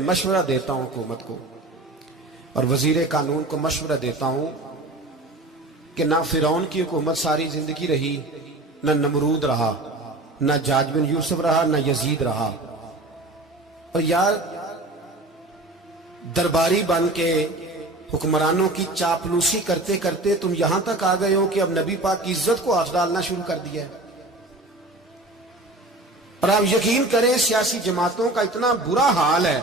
मशवरा देता हूं हुकूमत को और वजीर कानून को मशवरा देता हूं कि ना फिरौन की हुकूमत सारी जिंदगी रही, ना नमरूद रहा, ना जाज बिन यूसुफ रहा, ना यजीद रहा। और यार दरबारी बन के हुक्मरानों की चापलूसी करते करते तुम यहां तक आ गए हो कि अब नबी पाक की इज्जत को हाथ डालना शुरू कर दिया है। और आप यकीन करें सियासी जमातों का इतना बुरा हाल है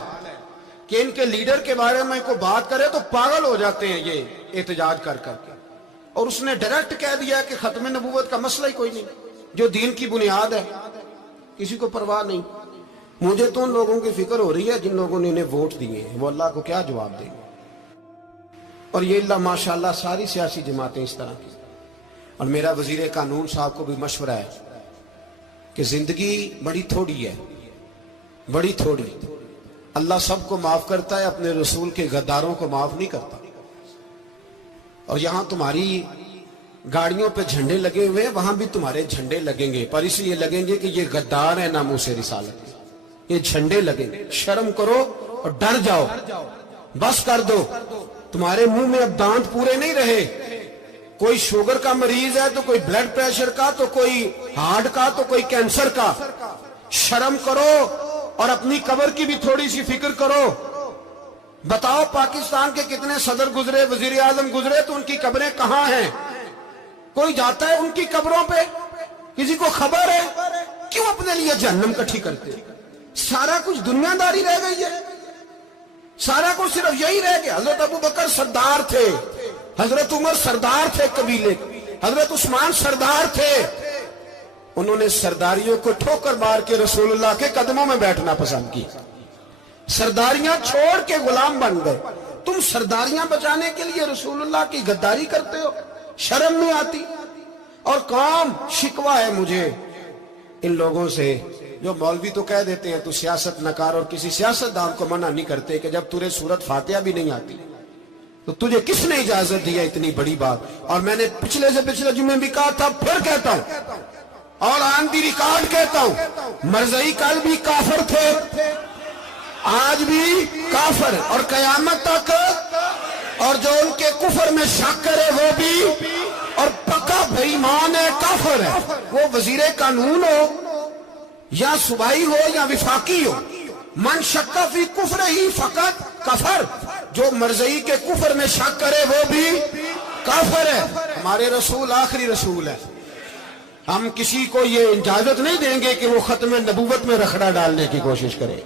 कि इनके लीडर के बारे में कोई बात करे तो पागल हो जाते हैं ये एहतजाज कर करके। और उसने डायरेक्ट कह दिया कि खत्म नबूवत का मसला ही कोई नहीं, जो दीन की बुनियाद है, किसी को परवाह नहीं। मुझे तो उन लोगों की फिक्र हो रही है जिन लोगों ने इन्हें वोट दिए हैं, वो अल्लाह को क्या जवाब देंगे। और ये अल्लाह माशाल्लाह सारी सियासी जमातें इस तरह की। और मेरा वजीर कानून साहब को भी मशवरा है कि जिंदगी बड़ी थोड़ी है, बड़ी थोड़ी। अल्लाह सबको माफ करता है, अपने रसूल के गद्दारों को माफ नहीं करता। और यहां तुम्हारी गाड़ियों पे झंडे लगे हुए हैं, वहां भी तुम्हारे झंडे लगेंगे, पर इसलिए लगेंगे कि ये गद्दार है नामूसे रिसालत। ये झंडे लगेंगे। शर्म करो और डर जाओ, बस कर दो। तुम्हारे मुंह में अब दांत पूरे नहीं रहे। कोई शुगर का मरीज है तो कोई ब्लड प्रेशर का, तो कोई हार्ट का, तो कोई कैंसर का। शर्म करो और अपनी कब्र की भी थोड़ी सी फिक्र करो। बताओ पाकिस्तान के कितने सदर गुजरे, वजीर आजम गुजरे, तो उनकी कब्रें कहां हैं? कोई जाता है उनकी कब्रों पे? किसी को खबर है? क्यों अपने लिए जहन्नम इकट्ठी करते? सारा कुछ दुनियादारी रह गई है, सारा कुछ सिर्फ यही रह गया। हजरत अबू बकर सरदार थे, हजरत उमर सरदार थे कबीले, हजरत उस्मान सरदार थे। उन्होंने सरदारियों को ठोकर मार के रसूलुल्लाह के कदमों में बैठना पसंद किया। सरदारियां छोड़ के गुलाम बन गए। तुम सरदारियां बचाने के लिए रसूलुल्लाह की गद्दारी करते हो, शर्म नहीं आती। और काम शिकवा है मुझे इन लोगों से जो मौलवी तो कह देते हैं तू सियासत न कर, और किसी सियासतदान को मना नहीं करते कि जब तुझे सूरत फातिहा भी नहीं आती तो तुझे किसने इजाजत दी है इतनी बड़ी बात। और मैंने पिछले से पिछले जुम्मे भी कहा था, फिर कहता हूं और ऑन दी रिकॉर्ड कहता हूं, मरज़ई कल भी काफिर थे, आज भी काफिर और कयामत तक। और जो उनके कुफर में शक करे वो भी, और पक्का बेईमान है, काफिर है। वो वजीर कानून हो या सूबाई हो या विफाकी हो, मन शक्का फी कुफर ही फकत कफर। जो मरज़ई के कुफर में शक करे वो भी काफिर है। हमारे रसूल आखिरी रसूल है। हम किसी को ये इजाजत नहीं देंगे कि वो खत्म नबूवत में रखड़ा डालने की कोशिश करे।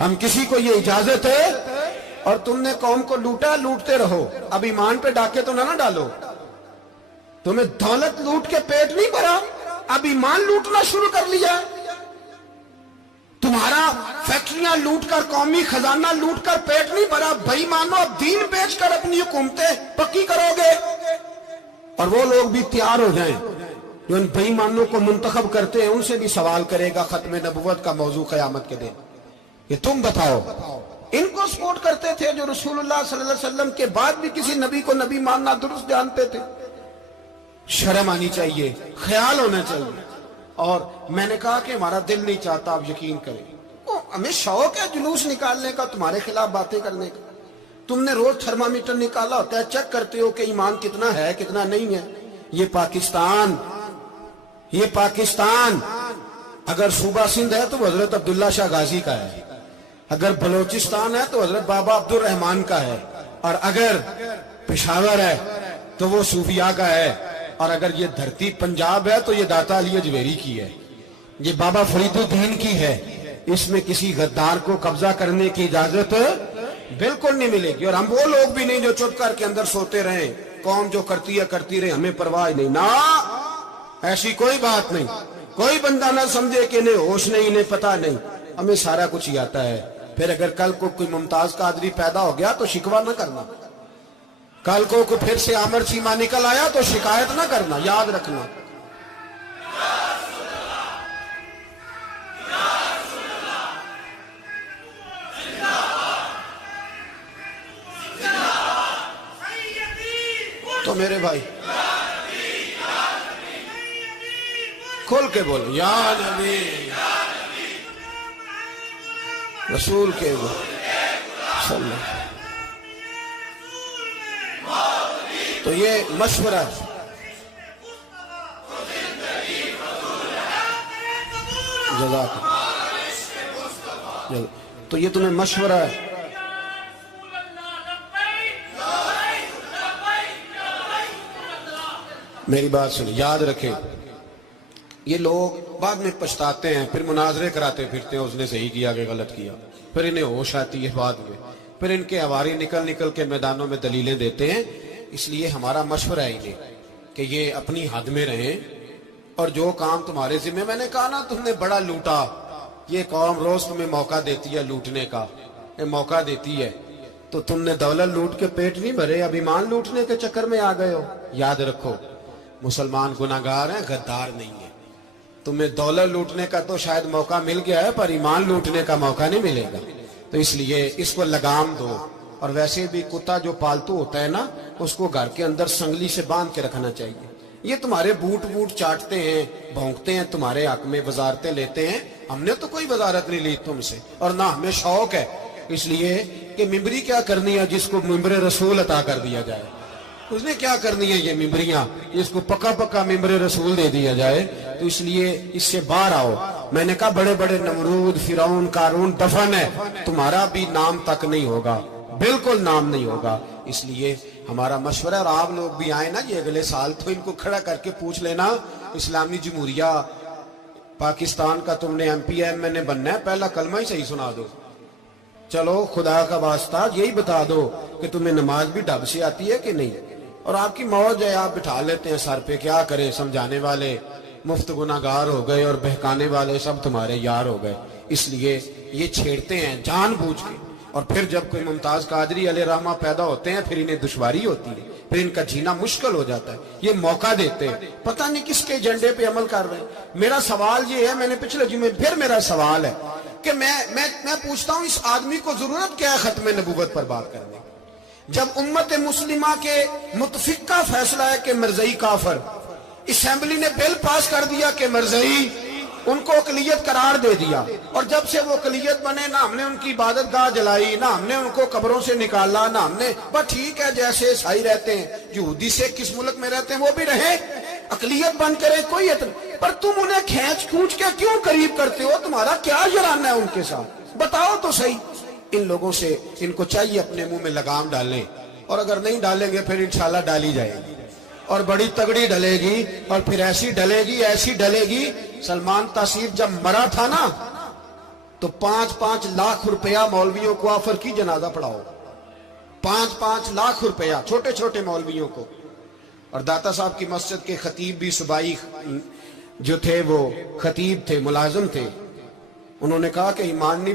हम किसी को ये इजाजत है। और तुमने कौम को लूटा, लूटते रहो, अब ईमान पे डाके तो ना डालो। तुम्हें दौलत लूट के पेट नहीं भरा, अब ईमान लूटना शुरू कर लिया। तुम्हारा फैक्ट्रियां लूटकर, कौमी खजाना लूटकर पेट नहीं भरा। भाई मानो अब दीन बेचकर अपनी हुकूमतें पक्की करोगे। और वो लोग भी तैयार हो जाएं जो इन बेईमानों को मुंतखब करते हैं, उनसे भी सवाल करेगा खत्म नबुव्वत का मौजू क़यामत के दिन। ये तुम बताओ, इनको सपोर्ट करते थे जो रसूलुल्लाह सल्लल्लाहु अलैहि वसल्लम के बाद भी किसी नबी को नबी मानना दुरुस्त जानते थे। शर्म आनी चाहिए, ख्याल होना चाहिए। और मैंने कहा कि हमारा दिल नहीं चाहता, आप यकीन करें, हमें शौक है जुलूस निकालने का, तुम्हारे खिलाफ बातें करने का। तुमने रोज थर्मामीटर निकाला होता है, चेक करते हो कि ईमान कितना है कितना नहीं है। ये पाकिस्तान, ये पाकिस्तान अगर सूबा सिंध है तो हजरत अब्दुल्ला शाह गाजी का है, अगर बलोचिस्तान है तो हजरत बाबा अब्दुल रहमान का है, और अगर पेशावर है तो वो सूफिया का है, और अगर ये धरती पंजाब है तो ये दाता अली अजमेरी की है, ये बाबा फरीदुद्दीन की है। इसमें किसी गद्दार को कब्जा करने की इजाजत बिल्कुल नहीं मिलेगी। और हम वो लोग भी नहीं जो चुप करके अंदर सोते रहे, कौम जो करती है करती रहे, हमें परवाह नहीं। ना, ऐसी कोई बात नहीं। कोई बंदा ना समझे कि इन्हें होश नहीं, इन्हें पता नहीं, हमें सारा कुछ ही आता है। फिर अगर कल को कोई मुमताज कादरी पैदा हो गया तो शिकवा ना करना। कल को कोई फिर से आमर चीमा निकल आया तो शिकायत ना करना, याद रखना। तो मेरे भाई खोल के बोल, या नबी रसूल के बोल। تو یہ مشورہ ہے. جزاک اللہ. تو یہ تمہیں مشورہ ہے. میری بات سنیں، یاد رکھیں، یہ لوگ بعد میں پچھتاتے ہیں، پھر مناظرے کراتے پھرتے ہیں، اس نے صحیح کیا کہ غلط کیا، پھر انہیں ہوش آتی ہے بعد میں، پھر ان کے ہواری نکل نکل کے میدانوں میں دلیلیں دیتے ہیں. اس لیے ہمارا مشورہ ہے انہیں کہ یہ اپنی حد میں رہیں، اور جو کام تمہارے ذمہ، میں نے کہا نا تم نے بڑا لوٹا، یہ قوم روز تمہیں موقع دیتی ہے لوٹنے کا، یہ موقع دیتی ہے، تو تم نے دولت لوٹ کے پیٹ نہیں بھرے، اب ایمان لوٹنے کے چکر میں آ گئے ہو. یاد رکھو، مسلمان گناہگار ہیں، غدار نہیں ہیں. تمہیں دولت لوٹنے کا تو شاید موقع مل گیا ہے، پر ایمان لوٹنے کا موقع نہیں ملے گا. تو اس لیے اس کو لگام دو. اور ویسے بھی کتا جو پالتو ہوتا ہے نا، اس کو گھر کے اندر سنگلی سے باندھ کے رکھنا چاہیے. یہ تمہارے بوٹ چاٹتے ہیں، بھونکتے ہیں، تمہارے حق میں وزارتیں لیتے ہیں. ہم نے تو کوئی وزارت نہیں لی تم سے، اور نہ ہمیں شوق ہے. اس لیے کہ ممبری کیا کرنی ہے جس کو ممبر رسول عطا کر دیا جائے؟ اس نے کیا کرنی ہے یہ ممبریاں جس کو پکا ممبر رسول دے دیا جائے؟ تو اس لیے اس سے باہر آؤ. میں نے کہا بڑے بڑے نمرود، فرعون، قارون دفن ہے، تمہارا بھی نام تک نہیں ہوگا، بالکل نام نہیں ہوگا. اس لیے ہمارا مشورہ، اور آپ لوگ بھی آئے نا یہ اگلے سال، تو ان کو کھڑا کر کے پوچھ لینا، اسلامی جمہوریہ پاکستان کا تم نے MPM نے بننا ہے، پہلا کلمہ ہی صحیح سنا دو. چلو خدا کا واسطہ یہی بتا دو کہ تمہیں نماز بھی ڈھب سے آتی ہے کہ نہیں. اور آپ کی موج ہے، آپ بٹھا لیتے ہیں سر پہ، کیا کریں، سمجھانے والے مفت گناہگار ہو گئے اور بہکانے والے سب تمہارے یار ہو گئے. اس لیے یہ چھیڑتے ہیں جان بوجھ کے. اور پھر جب کوئی ممتاز قادری علیہ رحمہ پیدا ہوتے ہیں، پھر انہیں دشواری ہوتی ہے، پھر ان کا جینا مشکل ہو جاتا ہے. یہ موقع دیتے ہیں، پتہ نہیں کس کے ایجنڈے پہ عمل کر رہے ہیں. میرا سوال یہ ہے، میں نے پچھلے جمعے پھر میرا سوال ہے کہ میں پوچھتا ہوں، اس آدمی کو ضرورت کیا ہے ختم نبوت پر بات کرنے؟ جب امت مسلمہ کے متفقہ فیصلہ ہے کہ مرزائی کافر، اسمبلی نے بل پاس کر دیا کہ مرزائی، ان کو اقلیت قرار دے دیا، اور جب سے وہ اقلیت بنے، نہ ہم نے ان کی عبادت گاہ جلائی، نہ ہم نے ان کو قبروں سے نکالا، نہ ہم نے، بس ٹھیک ہے جیسے عیسائی رہتے ہیں، یہودی سے کس ملک میں رہتے ہیں وہ بھی رہے، اقلیت بن کرے، کوئی پر تم انہیں کھینچ کھونچ کے کیوں قریب کرتے ہو؟ تمہارا کیا جرانہ ہے ان کے ساتھ؟ بتاؤ تو صحیح. ان لوگوں سے ان کو چاہیے اپنے منہ میں لگام ڈالیں، اور اگر نہیں ڈالیں گے پھر انشاءاللہ ڈالی جائے گی، اور بڑی تگڑی ڈلے گی، اور پھر ایسی ڈلے گی. سلمان تاثیر جب مرا تھا نا، تو 5-5 لاکھ روپیہ مولویوں کو آفر کی جنازہ پڑھاؤ، 5-5 لاکھ روپیہ چھوٹے چھوٹے مولویوں کو. اور داتا صاحب کی مسجد کے خطیب بھی صوبائی جو تھے، وہ خطیب تھے، ملازم تھے، انہوں نے کہا کہ ایمان نہیں